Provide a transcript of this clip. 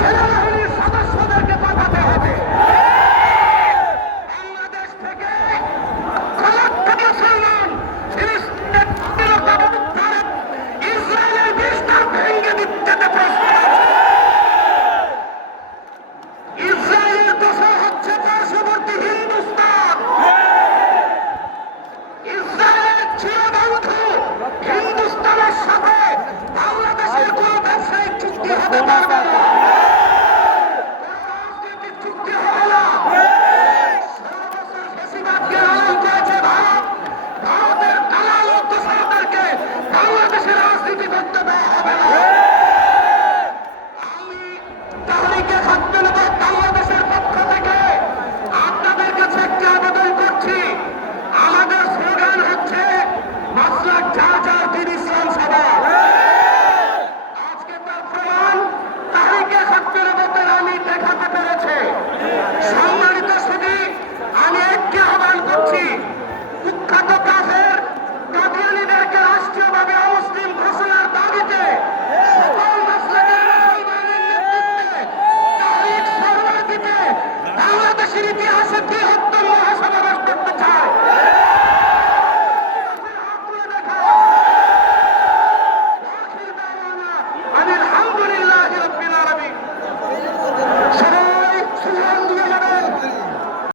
সেনাবাহিনীর সদস্যদেরকে পাঠাতে হবে। বাংলাদেশ থেকে মুসলমান ইসরায়েলের বিষ্টা ভেঙে দিতে ইসরায়েলের দোষ হচ্ছে পার্শ্ববর্তী হিন্দুস্তান। ইসরায়েল ছিল বন্ধু হিন্দুস্তানের সাথে বাংলাদেশের কোনো ব্যবসায়িক চুক্তি হতে পারবে না। আলহামদুলিল্লাহ।